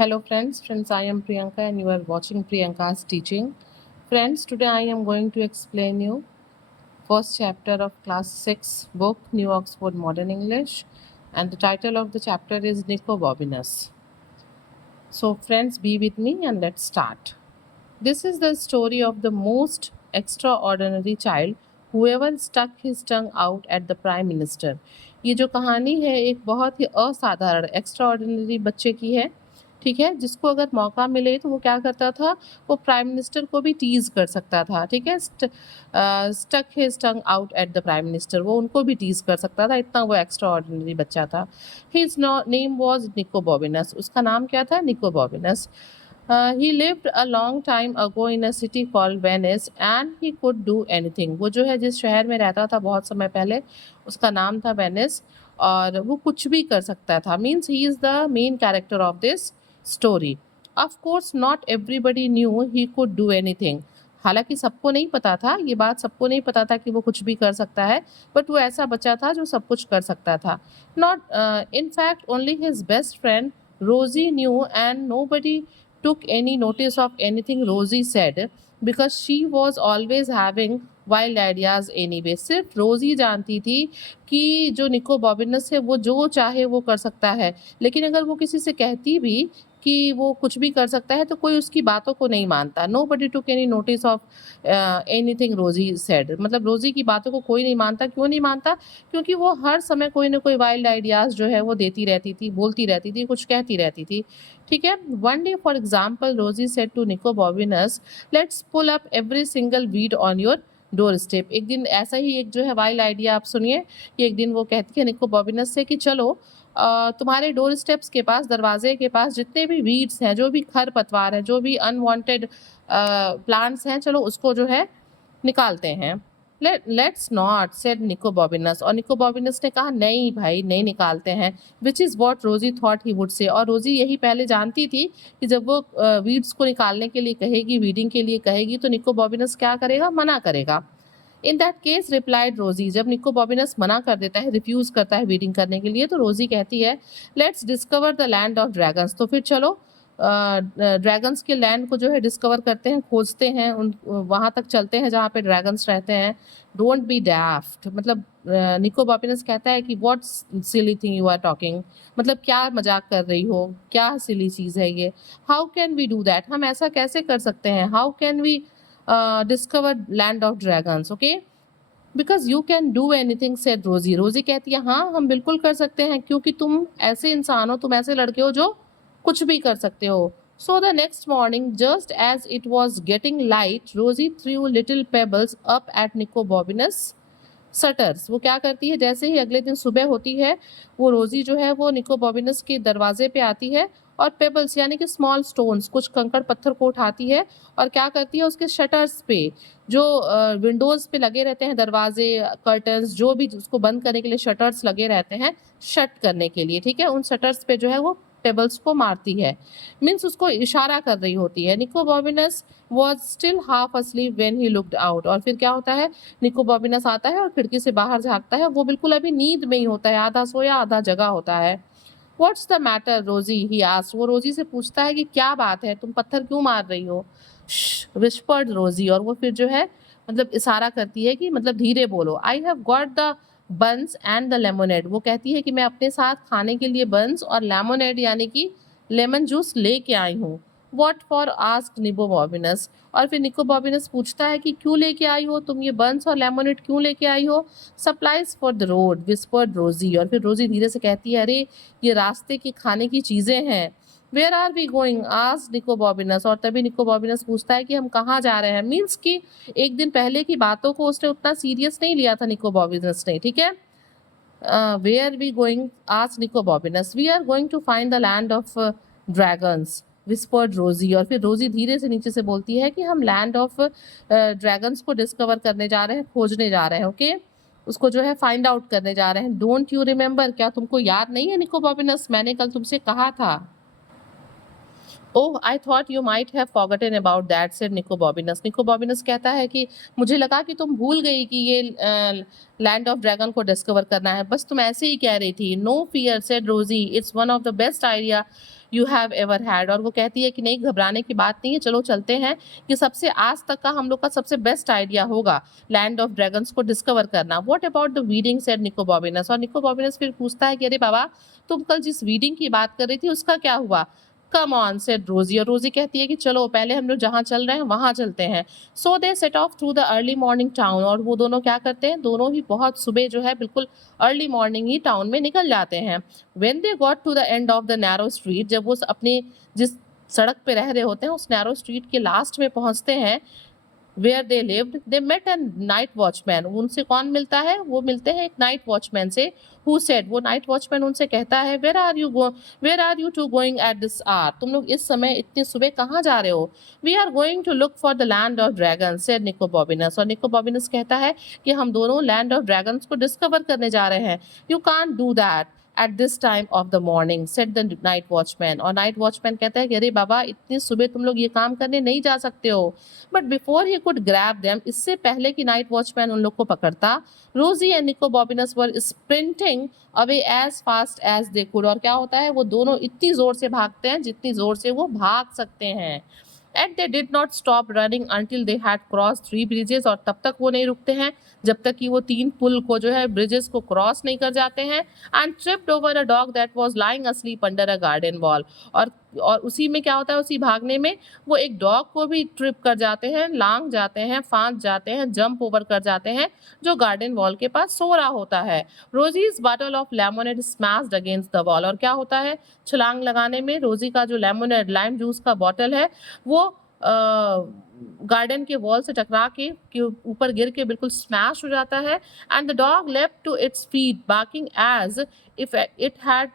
Hello friends, I am Priyanka and you are watching Priyanka's teaching. Friends, today I am going to explain you first chapter of class 6 book New Oxford Modern English, and the title of the chapter is Nicobobinus. So friends, be with me and let's start. This is the story of the most extraordinary child whoever stuck his tongue out at the prime minister. ये जो कहानी है एक बहुत ही असाधारण extraordinary बच्चे की है, ठीक है, जिसको अगर मौका मिले तो वो क्या करता था, वो प्राइम मिनिस्टर को भी टीज कर सकता था, ठीक है। Stuck his tongue out at the prime minister, वो उनको भी टीज कर सकता था, इतना वो एक्स्ट्राऑर्डिनरी बच्चा था। हिज नेम वाज निकोबॉबिनस, उसका नाम क्या था, निकोबॉबिनस। He lived a long time ago in a city called Venice and he could do anything. वो जो है जिस शहर में रहता था बहुत समय पहले, उसका नाम था वेनिस, और वो कुछ भी कर सकता था। Means he is the main character of this story. Of course not everybody knew he could do anything. हालांकि सबको नहीं पता था, ये बात सबको नहीं पता था कि वो कुछ भी कर सकता है, बट वो ऐसा बच्चा था जो सब कुछ कर सकता था। Not in fact only his best friend Rosie knew and nobody took any notice of anything Rosie said because she was always having wild ideas anyway. सिर्फ रोजी जानती थी कि जो निको बॉबिनस है वो जो चाहे वो कर सकता है, लेकिन अगर वो किसी से कहती भी कि वो कुछ भी कर सकता है तो कोई उसकी बातों को नहीं मानता। Nobody took any notice of anything Rosy said, मतलब रोजी की बातों को कोई नहीं मानता। क्यों नहीं मानता? क्योंकि वो हर समय कोई ना कोई वाइल्ड आइडियाज जो है वो देती रहती थी, बोलती रहती थी, कुछ कहती रहती थी, ठीक है। One day for example Rosie said to Nico Bobbinas, let's pull up every single weed on your doorstep. एक दिन ऐसा ही एक जो है वाइल्ड आइडिया आप सुनिए कि एक दिन वो कहती है निको बॉबिनस से कि चलो तुम्हारे डोर स्टेप्स के पास, दरवाजे के पास जितने भी वीड्स हैं, जो भी खर पतवार है, जो भी अनवांटेड प्लांट्स हैं, चलो उसको जो है निकालते हैं। Let's not said Nico Bobbinus, और निको बॉबिनस ने कहा नहीं भाई नहीं निकालते हैं, विच इज़ वॉट रोजी थॉट ही वुड से। और रोजी यही पहले जानती थी कि जब वो वीड्स को निकालने के लिए कहेगी, वीडिंग के लिए कहेगी, तो निको बॉबिनस क्या करेगा, मना करेगा। इन दैट केस रिप्लाइड रोजी, जब निको बॉबिनस मना कर देता है, रिफ्यूज करता है वीडिंग करने के लिए, तो रोजी कहती है let's discover the land of dragons, तो फिर चलो ड्रैगन्स के लैंड को जो है डिस्कवर करते हैं, खोजते हैं, उन वहाँ तक चलते हैं जहाँ पे ड्रैगन्स रहते हैं। डोंट बी डैफ्ट, मतलब निको बॉबिनस कहता है कि what silly thing you are talking, मतलब क्या मजाक कर रही हो, क्या सिली चीज़ है ये। How can we do that, हम ऐसा कैसे कर सकते हैं। How can we discover land of dragons, okay, because you can do anything said Rosy. Rosy कहती है हाँ हम बिल्कुल कर सकते हैं, क्योंकि तुम ऐसे इंसान हो, तुम ऐसे लड़के हो जो कुछ भी कर सकते हो। So the next morning just as it was getting light Rosie threw little pebbles up at Nico Bobbinas shutters. वो क्या करती है, जैसे ही अगले दिन सुबह होती है, वो रोजी जो है वो निको बॉबिनस के दरवाजे पे आती है और पेबल्स यानी कि स्मॉल स्टोन्स, कुछ कंकड़ पत्थर को उठाती है और क्या करती है, उसके शटर्स पे जो विंडोज पे लगे रहते हैं, दरवाजे, कर्टन्स, जो भी उसको बंद करने के लिए शटर्स लगे रहते हैं, शट करने के लिए, ठीक है, उन शटर्स पे जो है वो पेबल्स को मारती है। मीन्स उसको इशारा कर रही होती है। Nico Bobbinas was still half asleep when he looked out, और फिर क्या होता है, निको बॉबिनस आता है और खिड़की से बाहर झांकता है, वो बिल्कुल अभी नींद में ही होता है, आधा सोया आधा जगा होता है। व्हाट्स द मैटर रोजी, ही आस्क्ड, वो रोजी से पूछता है कि क्या बात है, तुम पत्थर क्यों मार रही हो। विस्पर्ड रोजी, और वो फिर जो है मतलब इशारा करती है कि मतलब धीरे बोलो। I have got the buns and the lemonade, वो कहती है कि मैं अपने साथ खाने के लिए बंस और लेमोनेड यानी कि लेमन जूस लेके आई हूँ। What for, asked Nico Bobbinus, और फिर निको बॉबिनस पूछता है कि क्यों लेके आई हो तुम ये बंस और लेमोनेड, क्यों लेके आई हो। Supplies for the road, whispered Rosie, और फिर रोजी धीरे से कहती है अरे ये रास्ते की खाने की चीजें हैं। Where are we going, asked Nico Bobbinus, और तभी निको बॉबिनस पूछता है कि हम कहाँ जा रहे हैं। मीन्स कि एक दिन पहले की बातों को उसने उतना सीरियस नहीं लिया था निको बॉबिनस ने, ठीक है। Where we going, asked Nico Bobbinas, we are going to find the land of dragons, whispered Rosie, और फिर रोजी धीरे से नीचे से बोलती है कि हम लैंड ऑफ ड्रैगन्स को डिस्कवर करने जा रहे हैं, खोजने जा रहे हैं, ओके, उसको जो है फाइंड आउट करने जा रहे हैं। डोंट यू रिमेंबर, क्या तुमको याद नहीं है निको बॉबिनस, मैंने कल तुमसे कहा था। Oh I thought you might have forgotten about that, said Nico Bobbinas. निको बॉबिनस कहता है कि मुझे लगा कि तुम भूल गई कि ये लैंड ऑफ ड्रैगन को डिस्कवर करना है, बस तुम ऐसे ही कह रही थी। नो फियर, सेड रोजी, it's one of the best idea you have ever had। और वो कहती है कि नहीं, घबराने की बात नहीं है, चलो चलते हैं, कि सबसे आज तक का हम लोग का सबसे बेस्ट आइडिया होगा लैंड ऑफ ड्रैगन्स को डिस्कवर करना। What about the weeding, said Nico Bobbinus. और निको बॉबिनस फिर पूछता है कि अरे बाबा, तुम कल जिस वीडिंग की बात कर रही थी उसका क्या हुआ। कम ऑन, सेड रोजी। और रोजी कहती है कि चलो पहले हम लोग जहाँ चल रहे हैं वहाँ चलते हैं। So they set off through the early morning town. और वो दोनों क्या करते हैं, दोनों ही बहुत सुबह जो है बिल्कुल अर्ली मॉर्निंग ही टाउन में निकल जाते हैं। When they got to the end of the narrow street, जब वो अपने जिस सड़क पे रह रहे होते हैं उस नैरो स्ट्रीट के लास्ट में पहुंचते हैं, where they lived, they met a night watchman। उनसे कौन मिलता है, वो मिलते हैं एक नाइट वॉचमैन से। who said, वो नाइट वॉचमैन उनसे कहता है, where are you two going at this hour, तुम लोग इस समय इतनी सुबह कहाँ जा रहे हो। we are going to look for the land of dragons, said निको बॉबिनस। और निको बॉबिनस कहता है कि हम दोनों लैंड ऑफ ड्रैगन्स को डिस्कवर करने जा रहे हैं। you can't do that at this time of the morning, said the night watchman। और नाइट वॉचमैन कहता है कि अरे बाबा, इतनी सुबह तुम लोग ये काम करने नहीं जा सकते हो। But before he could grab them, इससे पहले कि नाइट वॉचमैन उन लोग को पकड़ता, Rosie and Nico Bobbinas were sprinting away as fast as they could. और क्या होता है, वो दोनों इतनी जोर से भागते हैं जितनी जोर से वो भाग सकते हैं। And they did not stop running until they had cross 3 bridges. और तब तक वो नहीं रुकते हैं जब तक कि वो 3 पुल को जो है, ब्रिजेस को क्रॉस नहीं कर जाते हैं। And tripped over a dog that was lying asleep under a garden wall. और उसी में क्या होता है, उसी भागने में वो एक डॉग को भी ट्रिप कर जाते हैं, लांग जाते हैं, फांस जाते हैं, जंप ओवर कर जाते हैं, जो गार्डन वॉल के पास सो रहा होता है। Rosie's bottle of lemonade smashed against the wall. और क्या होता है, छलांग लगाने में रोजी का जो लेमोनेड लाइम जूस का बॉटल है वो गार्डन के वॉल से टकरा के ऊपर गिर के बिल्कुल स्मैश हो जाता है। And the dog left to its feet barking as if it had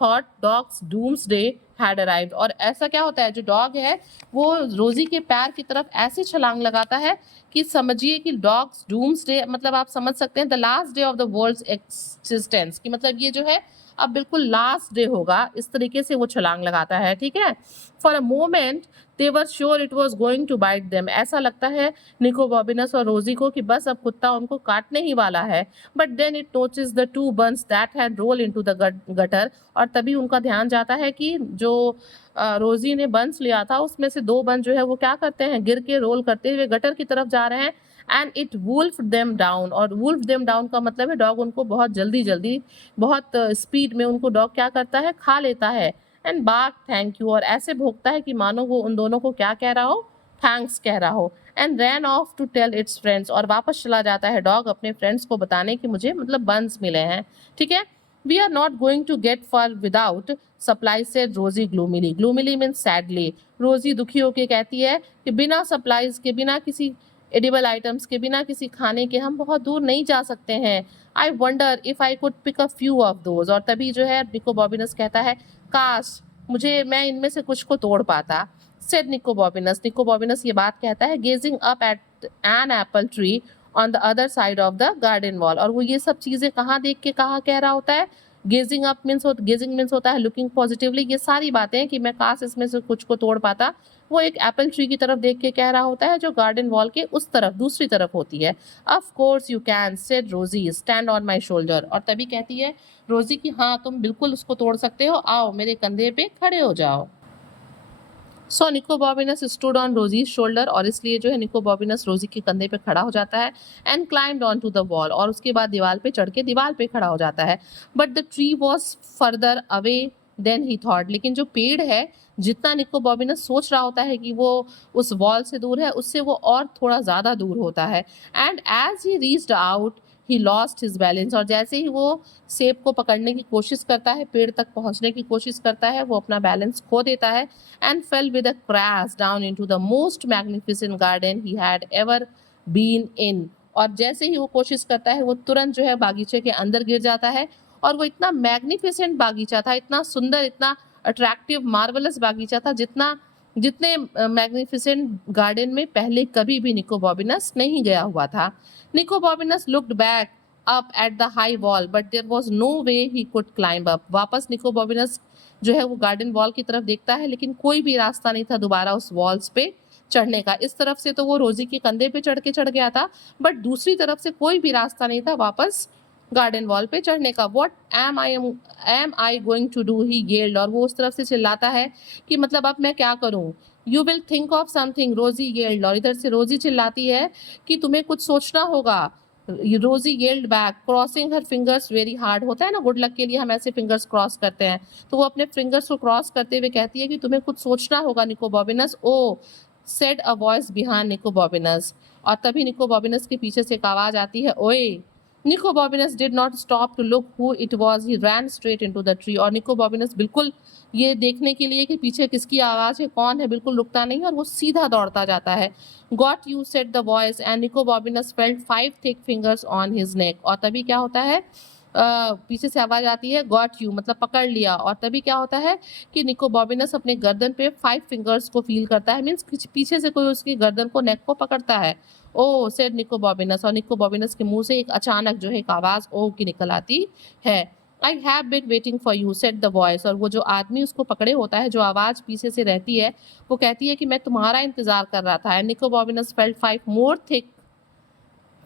thought dogs doomsday had arrived. और ऐसा क्या होता है, जो डॉग है वो रोजी के पैर की तरफ ऐसे छलांग लगाता है कि समझिए कि डॉग्स डूम्सडे, मतलब आप समझ सकते हैं the last day of the world's existence, कि मतलब ये जो है अब बिल्कुल लास्ट डे होगा, इस तरीके से वो छलांग लगाता है। ठीक है। For a moment they were sure it was going to bite them. ऐसा लगता है निको बॉबिनस और रोजी को कि बस अब कुत्ता उनको काटने ही वाला है। But then it notice the 2 buns that had roll into the gutter. और तभी उनका ध्यान जाता है कि जो रोजी ने बंस लिया था उसमें से 2 बंस जो है वो क्या करते हैं, गिर के रोल करते हुए गटर की तरफ जा रहे हैं। And it wolf them down. और वुल्फ देम डाउन का मतलब है डॉग उनको बहुत जल्दी बहुत स्पीड में उनको डॉग क्या करता है, खा लेता है। And bark thank you. और ऐसे भोंकता है कि मानो वो उन दोनों को क्या कह रहा हो, थैंक्स कह रहा हो। And ran off to tell its friends. और वापस चला जाता है डॉग अपने फ्रेंड्स को बताने कि मुझे मतलब बंस मिले हैं। ठीक है। We are not going to get far without supply, said Rosy ग्लूमिली। ग्लूमिली means sadly. रोजी दुखी होकर कहती है कि बिना सप्लाईज के, बिना किसी एडिबल आइटम्स के, बिना किसी खाने के हम बहुत दूर नहीं जा सकते हैं। I wonder if I could pick a few of those. और तभी जो है निको बॉबिनस कहता है, काश मैं इनमें से कुछ को तोड़ पाता। Said Nico Bobbinas. निको बॉबिनस ये बात कहता है gazing up at an apple tree on the other side of the garden wall. और वो ये सब चीजें कहाँ देख के कहाँ कह रहा होता है, गेजिंग अप गेजिंग मीन्स होता है लुकिंग पॉजिटिवली। ये सारी बातें कि मैं काश इसमें से कुछ को तोड़ पाता, वो एक एप्पल ट्री की तरफ देख के कह रहा होता है जो गार्डन वॉल के उस तरफ दूसरी तरफ होती है। Of course you can, said रोजी, स्टैंड ऑन माई शोल्डर। और तभी कहती है रोजी कि हाँ तुम बिल्कुल उसको तोड़ सकते हो, आओ मेरे कंधे पे खड़े हो जाओ। सो निको बॉबिनस स्टूड ऑन रोजीज शोल्डर। और इसलिए जो है निको बॉबिनस रोजी के कंधे पे खड़ा हो जाता है। And climbed on to the wall. और उसके बाद दीवार पे चढ़ के दीवार पे खड़ा हो जाता है। But the tree was further away than he thought. लेकिन जो पेड़ है, जितना निको बॉबिनस सोच रहा होता है कि वो उस वॉल से दूर है, उससे वो और थोड़ा ज़्यादा दूर होता है। And as he reached out he lost his balance. और जैसे ही वो सेब को पकड़ने की कोशिश करता है, पेड़ तक पहुंचने की कोशिश करता है, वो अपना बैलेंस खो देता है। And fell with a crash down into the most magnificent garden he had ever been in. और जैसे ही वो कोशिश करता है, वो तुरंत जो है बागीचे के अंदर गिर जाता है। और वो इतना मैग्निफिसेंट बागीचा था, इतना सुंदर, इतना अट्रैक्टिव, मार्वलस बागीचा था, जितने मैग्निफिसेंट गार्डन में पहले कभी भी निको बॉबिनस नहीं गया हुआ था। Nico Bobbinas looked back up at the high wall but there was no way he could climb up. वापस निको बॉबिनस जो है वो गार्डन वॉल की तरफ देखता है, लेकिन कोई भी रास्ता नहीं था दोबारा उस वॉल्स पे चढ़ने का। इस तरफ से तो वो रोजी के कंधे पे चढ़ गया था, बट दूसरी तरफ से कोई भी रास्ता नहीं था वापस गार्डन वॉल पे चढ़ने का। What am I going to do? He yelled, और वो उस तरफ से चिल्लाता है कि मतलब अब मैं क्या करूं। You will think of something, Rosie yelled, और इधर से रोजी चिल्लाती है कि तुम्हें कुछ सोचना होगा। रोजी yelled back, crossing her fingers very hard। होता है ना गुड लक के लिए हम ऐसे फिंगर्स क्रॉस करते हैं, तो वो अपने फिंगर्स को क्रॉस करते हुए कहती है कि तुम्हें कुछ सोचना होगा निको बॉबिनस। ओ said a voice behind निको बॉबिनस, और तभी निको बॉबिनस के पीछे से एक आवाज आती है, ओए। Nico Bobbinas did not stop to look who it was, he ran straight into the tree. और निको बॉबिनस बिल्कुल ये देखने के लिए कि पीछे किसकी आवाज है, कौन है, बिल्कुल रुकता नहीं और वो सीधा दौड़ता जाता है। Got you said the voice and Nico Bobbinas felt 5 thick fingers on his neck. और तभी क्या होता है, पीछे से आवाज आती है गॉट यू, मतलब पकड़ लिया। और तभी क्या होता है कि निको बॉबिनस अपने गर्दन पे 5 फिंगर्स को फील करता है, मीन्स पीछे से कोई उसकी गर्दन को, नेक को पकड़ता है। ओ सेड निको बॉबिनस, और निको बॉबिनस के मुंह से एक अचानक जो है एक आवाज ओ की निकल आती है। I have been waiting for you said the voice. और वो जो आदमी उसको पकड़े होता है, जो आवाज पीछे से रहती है, वो कहती है कि मैं तुम्हारा इंतजार कर रहा था। And Nico Bobbinas felt 5 more thick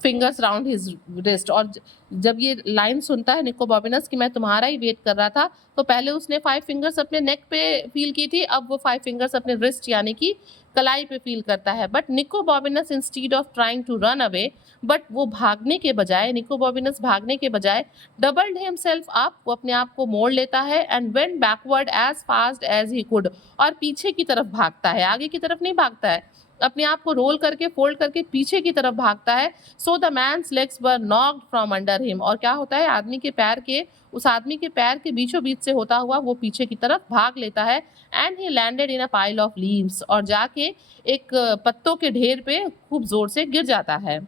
fingers round his wrist. और जब ये लाइन सुनता है निको बॉबिनस कि मैं तुम्हारा ही वेट कर रहा था, तो पहले उसने 5 फिंगर्स अपने नेक पे फील की थी, अब वो 5 फिंगर्स अपने रिस्ट यानी कि कलाई पे फील करता है। But Nico Bobbinas instead of trying to run away, but वो भागने के बजाय, निको बॉबिनस भागने के बजाय डबल्ड हिमसेल्फ अप, वो अपने आप को मोड़ लेता है and went backward as fast as he could, और पीछे की तरफ भागता है, आगे की तरफ नहीं भागता है, अपने आप को रोल करके फोल्ड करके पीछे की तरफ भागता है। So the man's legs were knocked from under him. और क्या होता है, आदमी के पैर के, उस आदमी के पैर के बीचों बीच से होता हुआ वो पीछे की तरफ भाग लेता है। And he landed in a pile of leaves, और जाके एक पत्तों के ढेर पे खूब जोर से गिर जाता है।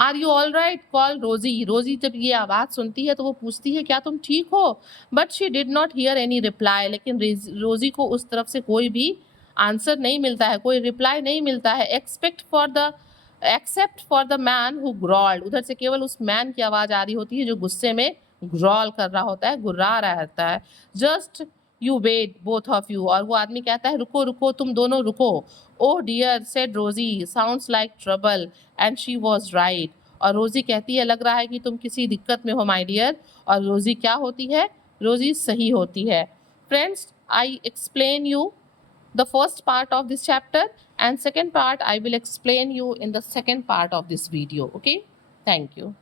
Are you all right call Rosie. Rosie जब ये आवाज सुनती है तो वो पूछती है क्या तुम ठीक हो। But she did not here any reply. लेकिन रोजी को उस तरफ से कोई भी आंसर नहीं मिलता है, कोई रिप्लाई नहीं मिलता है। Except for the man who growled. उधर से केवल उस मैन की आवाज आ रही होती है जो गुस्से में ग्रॉल कर रहा होता है, गुर्रा रहा रहता है। Just you wait both of you. और वो आदमी कहता है रुको रुको, तुम दोनों रुको। ओह डियर सेड रोजी, sounds like trouble, and she was right. और रोजी कहती है लग रहा है कि तुम किसी दिक्कत में हो माय डियर। और रोजी क्या होती है, रोजी सही होती है। Friends, I explain you the first part of this chapter, and second part I will explain you in the second part of this video. Okay, thank you.